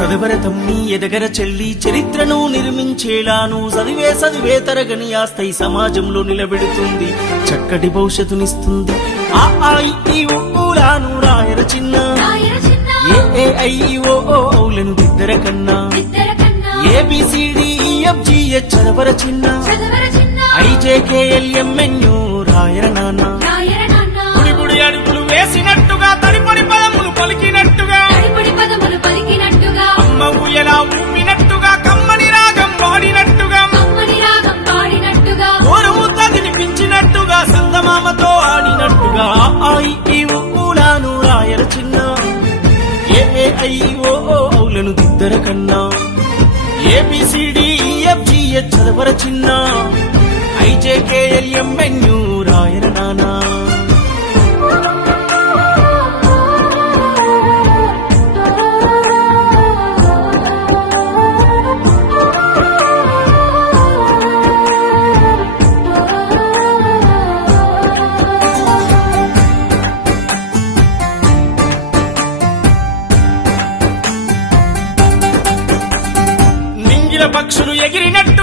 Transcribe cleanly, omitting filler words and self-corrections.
సదవరతం నీ ఎదగర చెల్లి చరిత్రను నిర్మించేలాను చదివే తరగని ఆస్థై సమాజంలో నిలబెడుతుంది చక్కటి భవిష్యత్తునిస్తుంది ఆ ఊలాను రాయర చిన్న ఏఐఓలను దిద్దర కన్నా ABCDEFGH చదవర చిన్న IJKLMNU రాయర నాన్న గుడి అడుగులు వేసినట్టుగా తడిపడి పదములు పలికినట్టుగా అమ్మ ఊయలా ఊపినట్టుగా కమ్మని రాగం పాడినట్టుగా ఓరముద్ద తినిపించినట్టుగా సంగమామతో ఆడినట్టుగా ఊలాను రాయర చిన్న ఏఐఓలను దిద్దర కన్నా ABCDEFGH చదవర చిన్న IJKLMNU రాయర నానా పక్షులు ఎగిరినట్టు